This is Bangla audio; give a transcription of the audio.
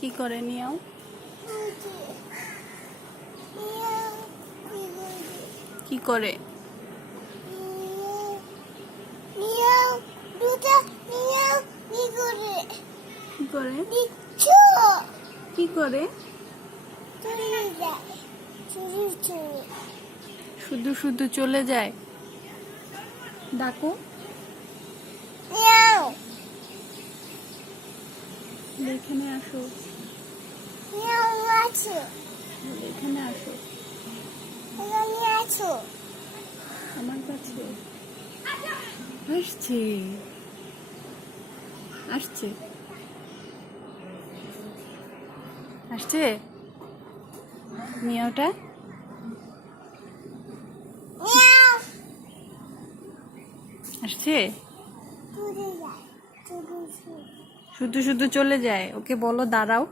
কি করে নিয়াও কি করে? কি করে? করে? শুধু শুধু চলে যায়। ডাকো নিয়াও এখানে আসো। নিয়াও আছো এখানে আসো। এখানে আছো আমার কাছে। আসছে। আসছে। আসছে? মিয়াওটা আসছে? শুধু শুধু চলে যায়। ওকে বলো দাঁড়াও।